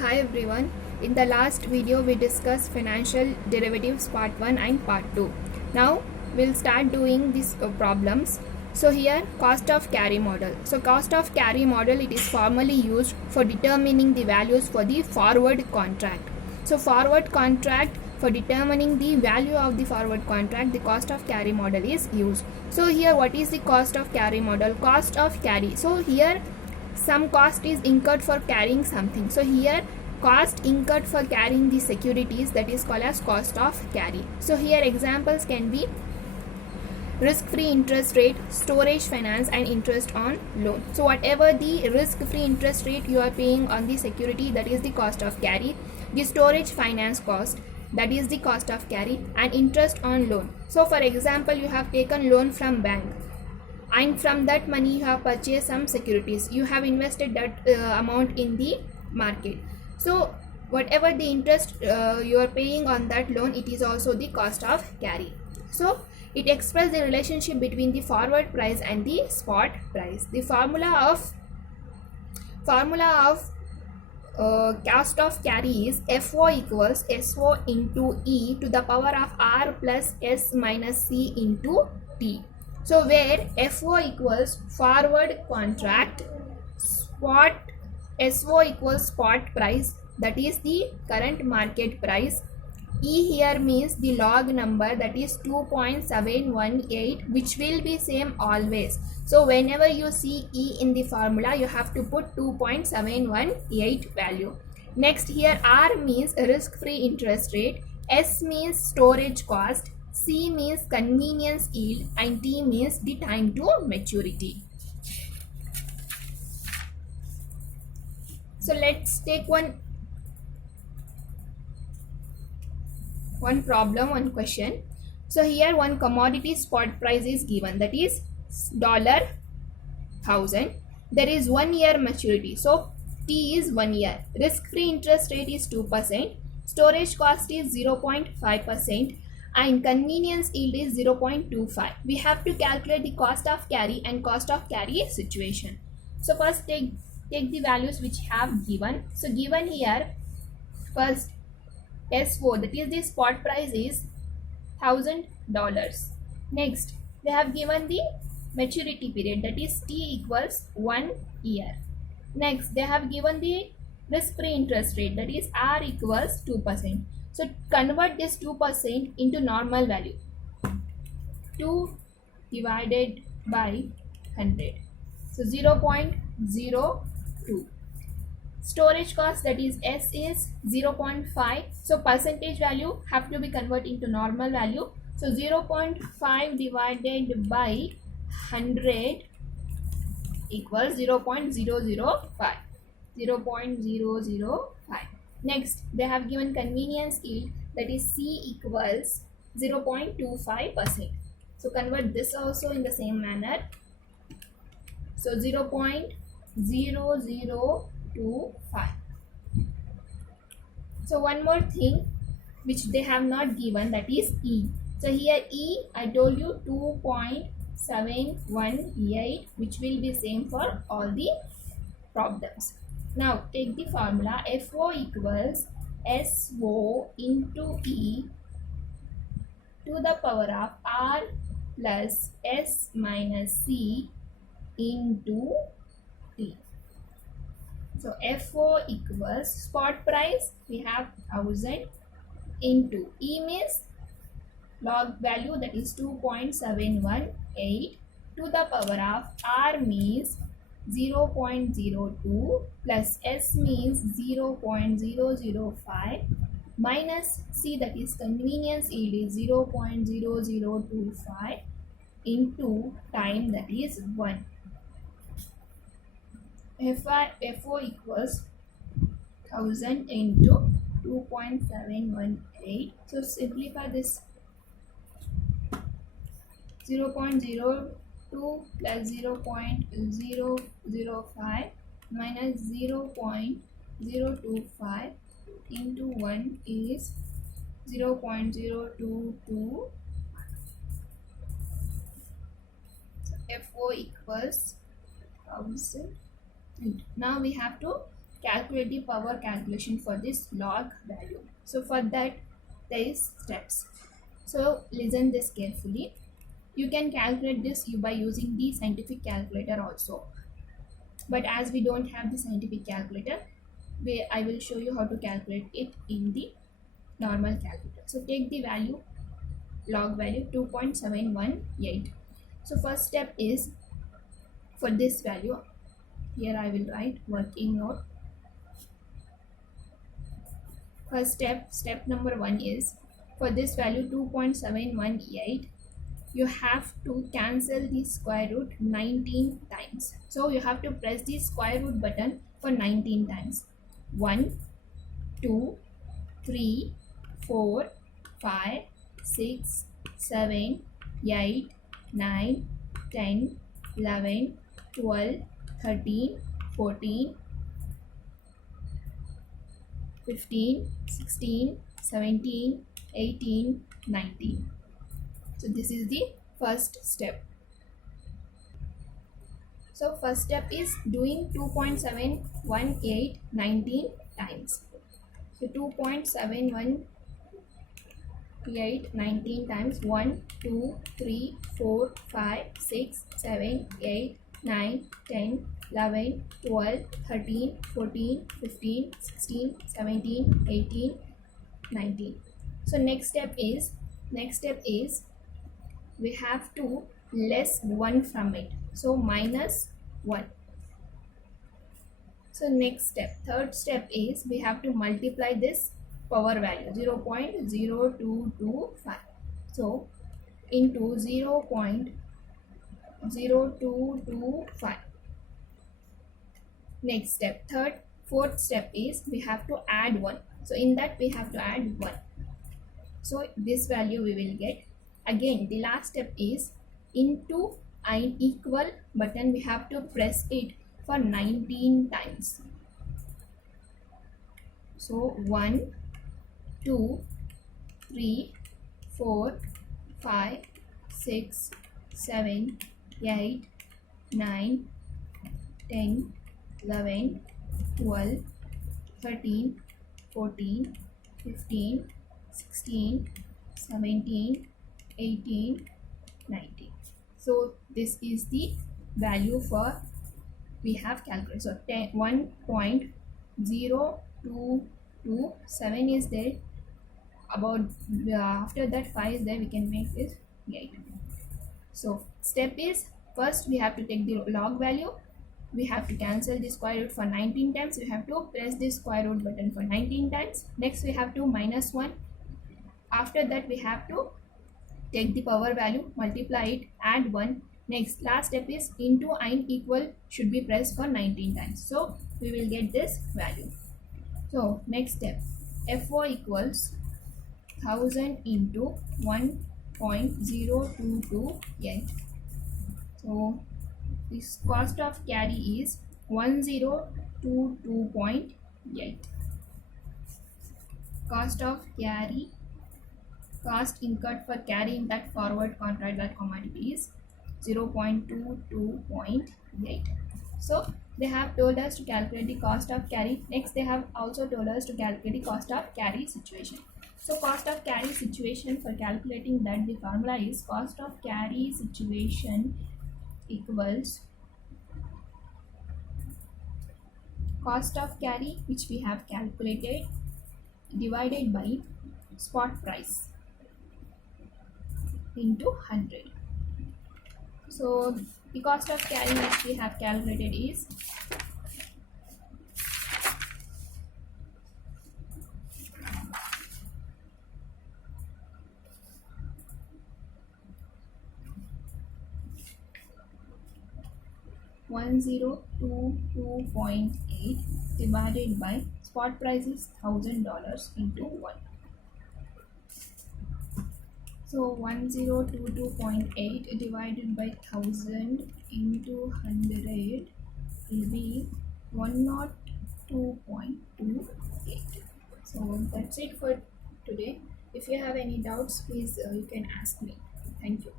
Hi everyone. In the last video we discussed financial derivatives part 1 and part 2. Now we'll start doing these problems. So here cost of carry model. So cost of carry model, it is formally used for determining the values for the forward contract. So forward contract, for determining the value of the forward contract, the cost of carry model is used. So here what is the cost of carry model? Cost of carry. So here some cost is incurred for carrying something. So here cost incurred for carrying the securities, that is called as cost of carry. So here examples can be risk-free interest rate, storage finance and interest on loan. So whatever the risk-free interest rate you are paying on the security, that is the cost of carry. The storage finance cost, that is the cost of carry, and interest on loan. So for example, you have taken loan from bank and from that money you have purchased some securities, you have invested that amount in the market. So whatever the interest you are paying on that loan, it is also the cost of carry. So it expresses the relationship between the forward price and the spot price. The formula of cost of carry is FO equals SO into E to the power of R plus S minus C into T. So where FO equals forward contract, spot SO equals spot price, that is the current market price. E here means the log number, that is 2.718, which will be same always. So whenever you see E in the formula, you have to put 2.718 value. Next here R means risk-free interest rate, S means storage cost, C means convenience yield, and T means the time to maturity. So let's take one problem, one question. So here one commodity spot price is given, that is $1,000. There is 1 year maturity, so T is 1 year. Risk-free interest rate is 2%. Storage cost is 0.5%. and convenience yield is 0.25. We have to calculate the cost of carry and cost of carry situation. So first take the values which have given. So given here, first SO, that is the spot price, is $1,000. Next they have given the maturity period, that is T equals 1 year. Next they have given the risk-free interest rate, that is R equals 2%. So convert this 2% into normal value. 2 divided by 100. So 0.02. Storage cost, that is S, is 0.5. So percentage value have to be converted into normal value. So 0.5 divided by 100 equals 0.005. 0.005. Next they have given convenience yield, that is C equals 0.25%. So convert this also in the same manner. So 0.0025. So one more thing which they have not given, that is E. So here E, I told you 2.718, which will be same for all the problems. Now take the formula. FO equals SO into E to the power of R plus S minus C into T. So FO equals spot price, we have 1000, into E means log value, that is 2.718, to the power of R means 0.02 plus S means 0.005 minus C, that is convenience yield, is 0.0025 into time, that is 1. FO equals 1000 into 2.718. So simplify this. 0.02 plus 0.005 minus 0.025 into 1 is 0.022. FO equals 1000. Now we have to calculate the power calculation for this log value. So for that there is steps. So listen this carefully. You can calculate this by using the scientific calculator also, but as we don't have the scientific calculator, I will show you how to calculate it in the normal calculator. So take the value, log value 2.718. So first step is for this value, here I will write working note. First step number 1 is for this value 2.718, you have to cancel the square root 19 times. So you have to press the square root button for 19 times. 1, 2, 3, 4, 5, 6, 7, 8, 9, 10, 11, 12, 13, 14, 15, 16, 17, 18, 19. So this is the first step. So first step is doing 2.718 19 times. So 2.718 19 times 1, 2, 3, 4, 5, 6, 7, 8, 9, 10, 11, 12, 13, 14, 15, 16, 17, 18, 19. So next step is we have to less 1 from it. So minus 1. So next step, third step is we have to multiply this power value 0.0225. So into 0.0225. Next step, fourth step is we have to add 1. So in that we have to add 1. So this value we will get. Again, the last step is into and equal button we have to press it for 19 times. So 1, 2, 3, 4, 5, 6, 7, 8, 9, 10, 11, 12, 13, 14, 15, 16, 17, 18, 19. So this is the value for we have calculated. So 1.0227 is there. About after that 5 is there, we can make this 8. So step is first we have to take the log value. We have to cancel the square root for 19 times. We have to press the square root button for 19 times. Next we have to minus 1. After that we have to take the power value, multiply it, add 1. Next, last step is into and equal should be pressed for 19 times. So we will get this value. So next step, FO equals 1000 into 1.0228. So this cost of carry is 1022.8. Cost of carry, cost incurred for carrying that forward contract, that commodity, is 0.22.8. So they have told us to calculate the cost of carry. Next they have also told us to calculate the cost of carry situation. So cost of carry situation, for calculating that, the formula is cost of carry situation equals cost of carry which we have calculated divided by spot price into 100. So the cost of carry which we have calculated is $1022.8 divided by spot price is $1,000 into 1. So 1022.8 divided by 1000 into 100 will be 102.28. So that's it for today. If you have any doubts, please you can ask me. Thank you.